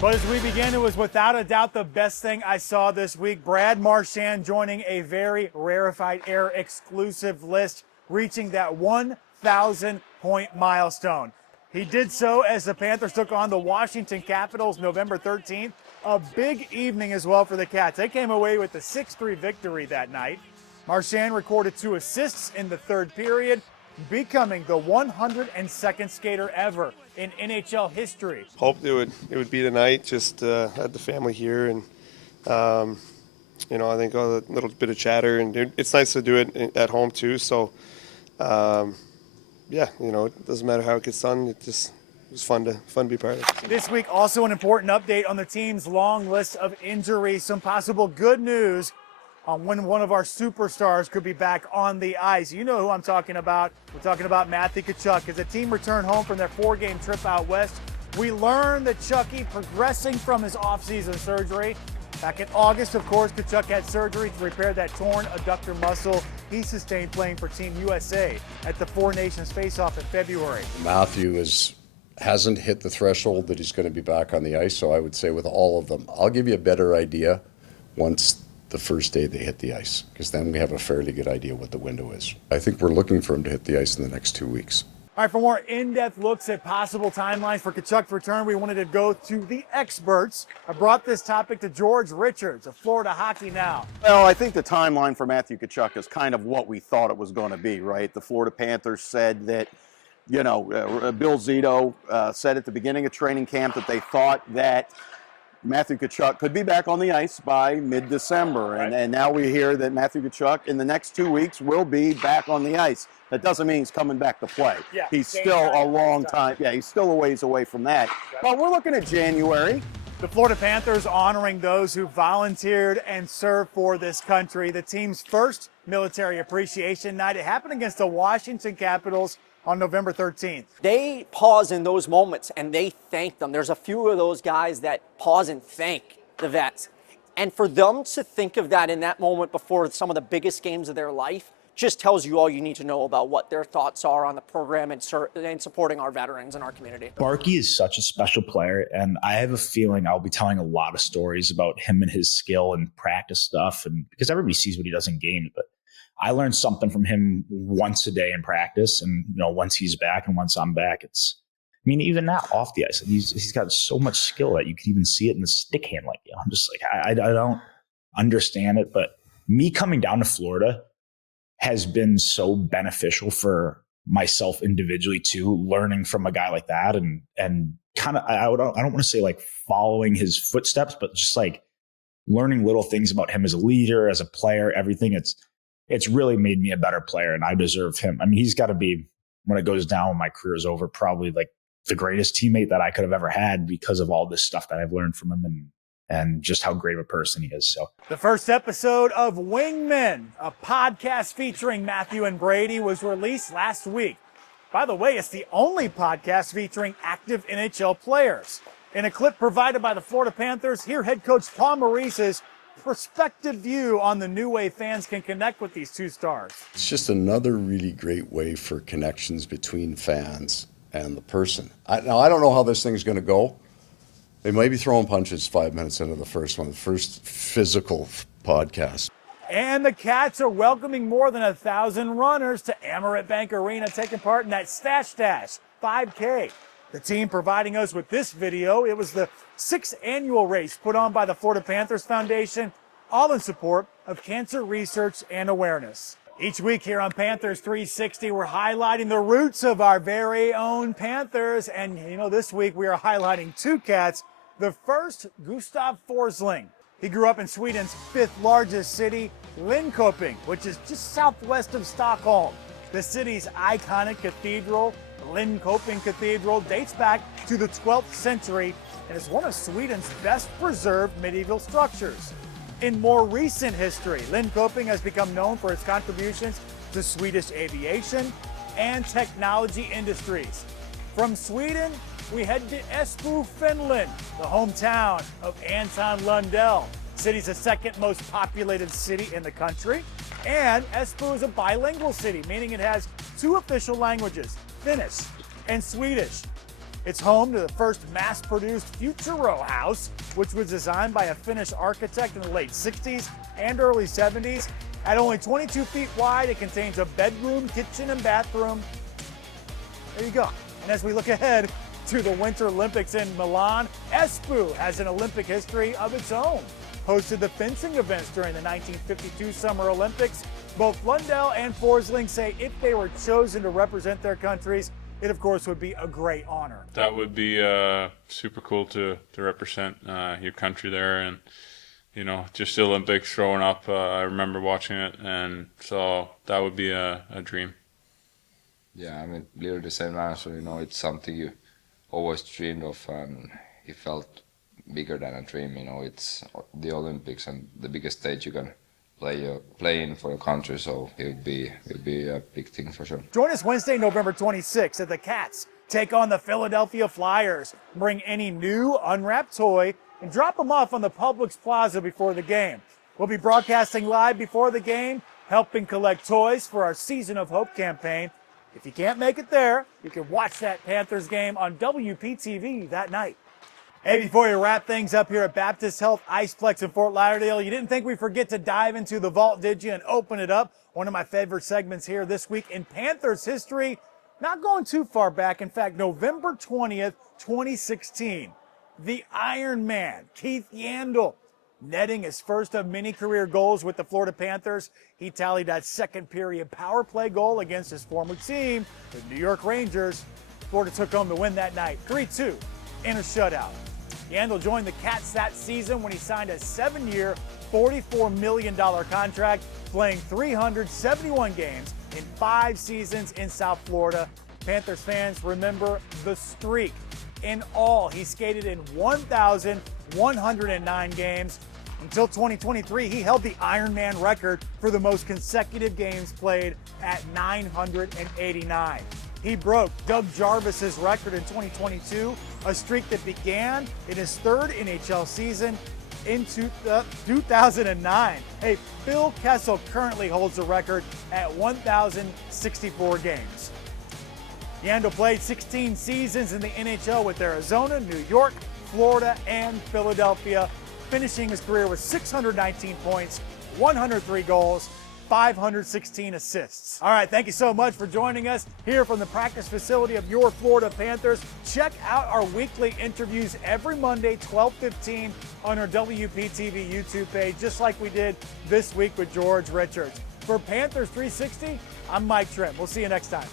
But as we begin, it was without a doubt the best thing I saw this week. Brad Marchand joining a very rarefied air exclusive list, reaching that 1,000-point milestone. He did so as the Panthers took on the Washington Capitals November 13th. A big evening as well for the Cats. They came away with the 6-3 victory that night. Marchand recorded 2 assists in the third period, becoming the 102nd skater ever in NHL history. Hoped it would be tonight. Just had the family here, and you know, I think a little bit of chatter, and it's nice to do it at home too. So yeah, you know, it doesn't matter how it gets done. It was fun to be part of. This week, also an important update on the team's long list of injuries. Some possible good news on when one of our superstars could be back on the ice. You know who I'm talking about. We're talking about Matthew Tkachuk. As the team returned home from their 4-game trip out west, we learned that Chucky progressing from his offseason surgery. Back in August, of course, Tkachuk had surgery to repair that torn adductor muscle he sustained playing for Team USA at the Four Nations Faceoff in February. Matthew hasn't hit the threshold that he's going to be back on the ice, so I would say with all of them. I'll give you a better idea once the first day they hit the ice, because then we have a fairly good idea what the window is. I think we're looking for him to hit the ice in the next 2 weeks. All right, for more in-depth looks at possible timelines for Tkachuk's return, we wanted to go to the experts. I brought this topic to George Richards of Florida Hockey Now. Well, I think the timeline for Matthew Tkachuk is kind of what we thought it was going to be, right? The Florida Panthers said that, you know, Bill Zito said at the beginning of training camp that they thought that Matthew Tkachuk could be back on the ice by mid-December. Right. And now we hear that Matthew Tkachuk in the next 2 weeks will be back on the ice. That doesn't mean he's coming back to play. Yeah, he's still a long time. Yeah, he's still a ways away from that. Right. But we're looking at January. The Florida Panthers honoring those who volunteered and served for this country. The team's first military appreciation night. It happened against the Washington Capitals on November 13th. They pause in those moments and they thank them. There's a few of those guys that pause and thank the vets. And for them to think of that in that moment before some of the biggest games of their life just tells you all you need to know about what their thoughts are on the program and supporting our veterans in our community. Barkey is such a special player, and I have a feeling I'll be telling a lot of stories about him and his skill and practice stuff, and because everybody sees what he does in games, but I learned something from him once a day in practice, and you know, once he's back and once I'm back, I mean, even now off the ice, he's got so much skill that you can even see it in the stick handling. You know, I'm just like, I don't understand it, but me coming down to Florida has been so beneficial for myself individually too, learning from a guy like that, and kind of I don't want to say like following his footsteps, but just like learning little things about him as a leader, as a player, everything. It's really made me a better player, and I deserve him. I mean, he's got to be, when it goes down, when my career is over, probably like the greatest teammate that I could have ever had because of all this stuff that I've learned from him and just how great of a person he is. So the first episode of Wingmen, a podcast featuring Matthew and Brady, was released last week. By the way, it's the only podcast featuring active NHL players. In a clip provided by the Florida Panthers, hear head coach Paul Maurice's perspective view on the new way fans can connect with these two stars. It's just another really great way for connections between fans and the person. Now, I don't know how this thing's going to go. They might be throwing punches 5 minutes into the first one, the first physical podcast. And the Cats are welcoming more than 1,000 runners to Amerant Bank Arena, taking part in that Stash 5K. The team providing us with this video. It was the 6th annual race put on by the Florida Panthers Foundation, all in support of cancer research and awareness. Each week here on Panthers 360, we're highlighting the roots of our very own Panthers. And, you know, this week we are highlighting two Cats. The first, Gustav Forsling. He grew up in Sweden's 5th largest city, Linköping, which is just southwest of Stockholm. The city's iconic cathedral, Linköping Cathedral, dates back to the 12th century and is one of Sweden's best preserved medieval structures. In more recent history, Linköping has become known for its contributions to Swedish aviation and technology industries. From Sweden, we head to Espoo, Finland, the hometown of Anton Lundell. The city's the second most populated city in the country, and Espoo is a bilingual city, meaning it has 2 official languages, Finnish and Swedish. It's home to the first mass-produced future row house, which was designed by a Finnish architect in the late 60s and early 70s. At only 22 feet wide, it contains a bedroom, kitchen, and bathroom. There you go. And as we look ahead to the Winter Olympics in Milan, Espoo has an Olympic history of its own. Hosted the fencing events during the 1952 Summer Olympics. Both Lundell and Forsling say if they were chosen to represent their countries, it of course would be a great honor. That would be super cool to represent your country there, and you know, just the Olympics growing up, I remember watching it, and so that would be a dream. Yeah, I mean, literally the same answer. You know, it's something you always dreamed of, and it felt bigger than a dream. You know, it's the Olympics and the biggest stage you can play in for your country, so it would be a big thing for sure. Join us Wednesday, November 26th as the Cats take on the Philadelphia Flyers. Bring any new unwrapped toy and drop them off on the Publix Plaza before the game. We'll be broadcasting live before the game, helping collect toys for our Season of Hope campaign. If you can't make it there, you can watch that Panthers game on WPTV that night. Hey, before we wrap things up here at Baptist Health Iceplex in Fort Lauderdale, you didn't think we'd forget to dive into the vault, did you, and open it up? One of my favorite segments here this week in Panthers history, not going too far back. In fact, November 20th, 2016, the Iron Man, Keith Yandle, netting his first of many career goals with the Florida Panthers. He tallied that second period power play goal against his former team, the New York Rangers. Florida took home the win that night, 3-2 in a shutout. Yandle joined the Cats that season when he signed a 7-year, $44 million contract, playing 371 games in 5 seasons in South Florida. Panthers fans remember the streak. In all, he skated in 1,109 games. Until 2023, he held the Ironman record for the most consecutive games played at 989. He broke Doug Jarvis's record in 2022, a streak that began in his third NHL season in 2009. Hey, Phil Kessel currently holds the record at 1,064 games. Yandle played 16 seasons in the NHL with Arizona, New York, Florida, and Philadelphia, finishing his career with 619 points, 103 goals, 516 assists. All right, thank you so much for joining us here from the practice facility of your Florida Panthers. Check out our weekly interviews every Monday, 12:15 on our WPTV YouTube page, just like we did this week with George Richards. For Panthers 360, I'm Mike Trim. We'll see you next time.